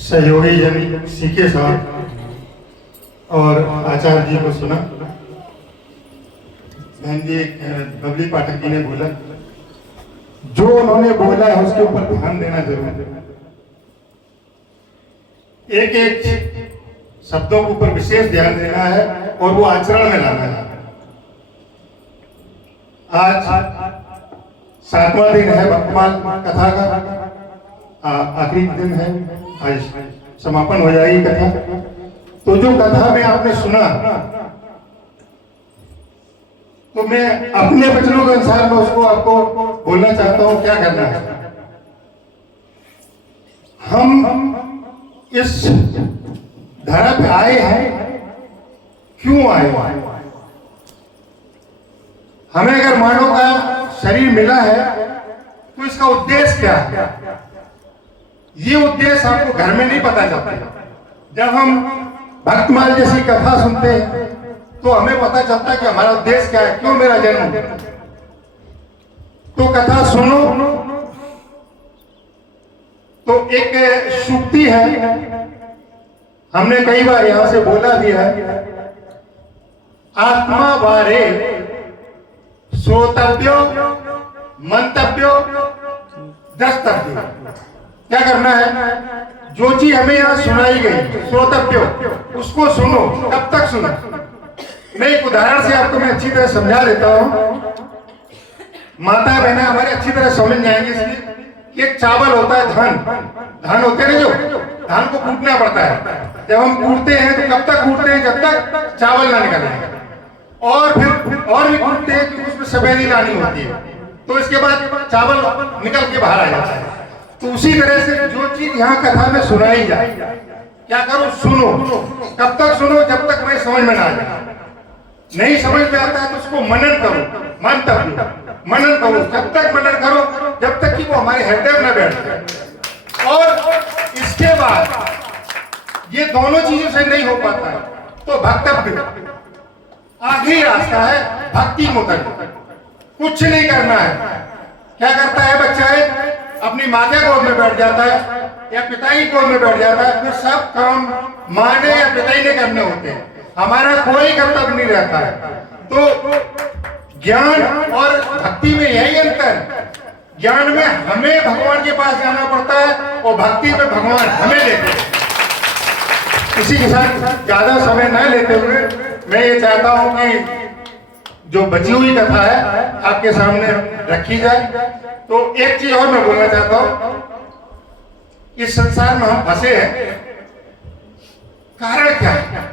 सहयोगी जन सीके साहब और आचार्य जी को सुना। बहन जी बबली पाठक जी ने बोला, जो उन्होंने बोला है उसके ऊपर ध्यान देना जरूर है। एक एक शब्दों के ऊपर विशेष ध्यान देना है और वो आचरण में लाना है। आज 7वां दिन है वर्तमान कथा का, आखिरी दिन है, आज समापन हो जाएगी कथा। तो जो कथा में आपने सुना, तो मैं अपने वचनों के अनुसार मैं उसको आपको बोलना चाहता हूं। क्या करना है, हम इस धरा पे आए हैं, क्यों आए हैं? हमें अगर मानव का शरीर मिला है तो इसका उद्देश्य क्या है? ये उद्देश्य आपको घर में नहीं पता चलता। जब हम भक्तमाल जैसी कथा सुनते हैं तो हमें पता चलता है कि हमारा उद्देश्य क्या है, क्यों मेरा जन्म। तो कथा सुनो तो एक सूक्ति है, हमने कई बार यहां से बोला भी है, आत्मा बारे श्रोतव्यो मंतव्यो द्रष्टव्यो। क्या करना है? जो चीज हमें यहाँ सुनाई गई श्रोतव्यो, उसको सुनो। कब तक सुनो? मैं एक उदाहरण से आपको मैं अच्छी तरह समझा देता हूँ। माता बहना हमारे अच्छी तरह समझ जाएंगे इसलिए कि एक चावल होता है, धान होते हैं, जो धान को कूटना पड़ता है। जब हम कूटते हैं तो कब तक कूटते हैं? जब तक चावल ना निकले, और फिर और भी कूटते हैं कि उसमें सफेदी लानी होती है, तो इसके बाद चावल निकल के बाहर आ जाता है। तो उसी तरह से जो चीज यहाँ कथा में सुनाई जाए, क्या करो? सुनो। कब तक सुनो? जब तक मैं समझ में ना आ जाए। नहीं समझ में आता है तो उसको मनन करो, मनन करो। जब तक मनन करो जब तक कि वो हमारे हृदय में बैठ जाए। और इसके बाद ये दोनों चीजों से नहीं हो पाता है तो भक्तव्य आखिरी रास्ता है, भक्ति मुतक। कुछ नहीं करना है। क्या करता है बच्चा? है अपनी माँ के गोद में बैठ जाता है या पिता की गोद में बैठ जाता है, फिर सब काम माँ ने या पिता ही ने करने होते हैं, हमारा कोई कर्तव्य नहीं रहता है। तो ज्ञान और भक्ति में यही अंतर। ज्ञान में हमें भगवान के पास जाना पड़ता है और भक्ति में भगवान हमें लेते हैं। इसी के साथ ज्यादा समय न लेते हुए मैं ये चाहता हूं कि जो बची हुई कथा है आपके सामने रखी जाए। तो एक चीज और मैं बोलना चाहता हूं, इस संसार में हम फंसे हैं, कारण क्या है?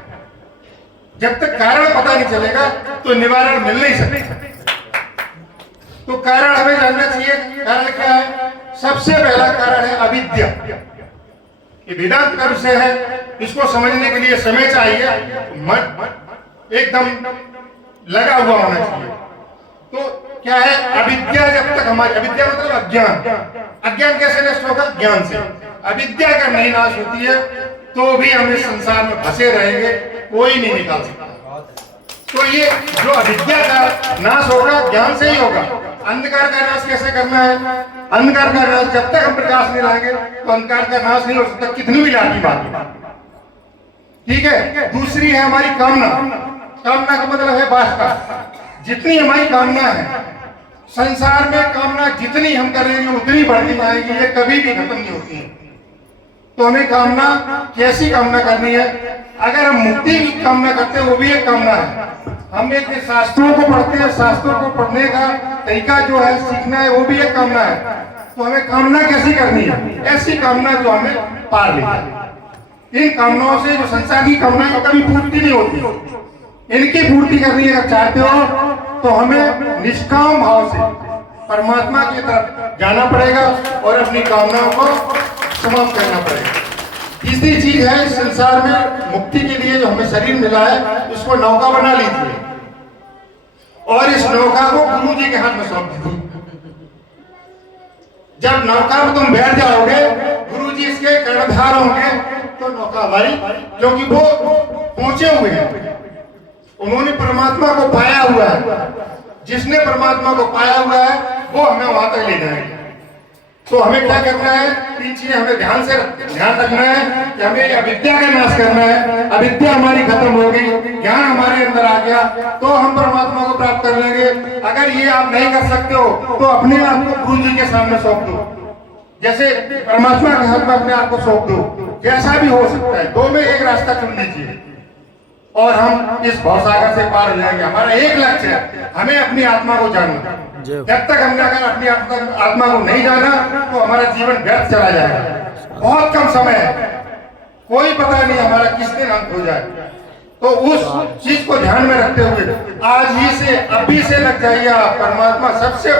जब तक कारण पता नहीं चलेगा तो निवारण मिल नहीं सकता। तो कारण हमें जानना चाहिए। कारण क्या है? सबसे पहला कारण है अविद्या। ये वेदांत का विषय है, इसको समझने के लिए समय चाहिए, मन एकदम लगा हुआ होना चाहिए। तो क्या है? अविद्या जब तक हमारी, अविद्या मतलब अज्ञान। अज्ञान कैसे नष्ट होगा? ज्ञान से। अविद्या का नहीं नाश होती है तो भी हम इस संसार में फंसे रहेंगे, कोई नहीं निकाल सकता। तो ये जो अविद्या का नाश होगा ज्ञान से ही होगा। अंधकार का नाश कैसे करना है? अंधकार का नाश जब तक हम प्रकाश नहीं लाएंगे तो अंधकार का नाश नहीं हो सकता, कितनी भी लाठी बात। ठीक है। दूसरी है हमारी कामना। कामना का मतलब है वासना। जितनी हमारी कामना है संसार में, कामना जितनी हम करेंगे उतनी बढ़ती जाएगी, ये कभी भी खत्म नहीं होती है। तो हमें कामना, कैसी कामना करनी है? अगर हम मुक्ति की कामना करते हैं वो भी एक कामना है। हम एक शास्त्रों को पढ़ते हैं, शास्त्रों को पढ़ने का तरीका जो है सीखना है, वो भी एक कामना है। तो हमें कामना कैसी करनी है? ऐसी कामना जो हमें पार ले। इन कामनाओं से, जो संसार की कामना को कभी पूर्ति नहीं होती, इनकी पूर्ति करनी अगर चाहते हो तो हमें निष्काम भाव से परमात्मा की तरफ जाना पड़ेगा और अपनी कामनाओं को समाप्त करना पड़ेगा। तीसरी चीज है, इस संसार में मुक्ति के लिए जो हमें शरीर मिला है इसको नौका बना लीजिए और इस नौका को गुरु जी के हाथ में सौंप दीजिए। जब नौका में तुम बैठ जाओगे, गुरु जी इसके कर्णधार होंगे, तो नौका हमारी, क्योंकि वो पहुंचे हुए हैं, उन्होंने परमात्मा को पाया हुआ है। जिसने परमात्मा को पाया हुआ है वो हमें वहां तक ले जाएंगे। तो हमें क्या करना है, 3 चीजें हमें ध्यान रखना है कि हमें अविद्या का नाश करना है। अविद्या हमारी खत्म हो गई, ज्ञान हमारे अंदर आ गया तो हम परमात्मा को प्राप्त कर लेंगे। अगर ये आप नहीं कर सकते हो तो अपने आप को गुरु जी के सामने सौंप दो, जैसे परमात्मा के हाथ में अपने आप को सौंप दो। जैसा भी हो सकता है, 2 में एक रास्ता चुन लीजिए और हम इस भवसागर से पार हो जाएंगे। हमारा एक लक्ष्य है, हमें अपनी आत्मा को जानना। जब तक हमने अगर अपनी आत्मा को नहीं जाना तो हमारा जीवन व्यर्थ चला जाएगा। बहुत कम समय है, कोई पता नहीं हमारा किस दिन अंत हो जाए। तो उस चीज को ध्यान में रखते हुए आज ही से, अभी से लग जाइए आप। परमात्मा सबसे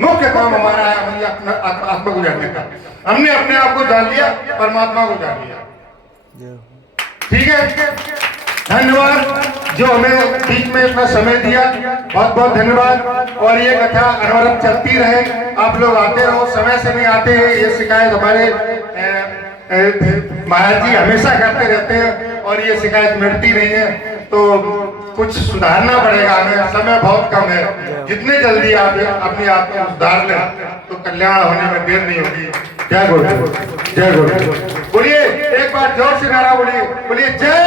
मुख्य काम हमारा है, हमारी आत्मा को जानने का। हमने अपने आप को जान लिया, परमात्मा को जान लिया। ठीक है, धन्यवाद जो हमें बीच में इतना समय दिया, बहुत बहुत धन्यवाद। और ये कथा अनवरत चलती रहे, आप लोग आते रहो। समय से नहीं आते हैं, ये शिकायत हमारे महाराज जी हमेशा करते रहते हैं और ये शिकायत मिटती नहीं है। तो कुछ सुधारना पड़ेगा हमें, समय बहुत कम है। जितने जल्दी आप अपने आप को सुधार लें तो कल्याण होने में देर नहीं होगी। जय गुरु, जय गुरु। बोलिए एक बार जोर से नारा बोलिए, बोलिए जय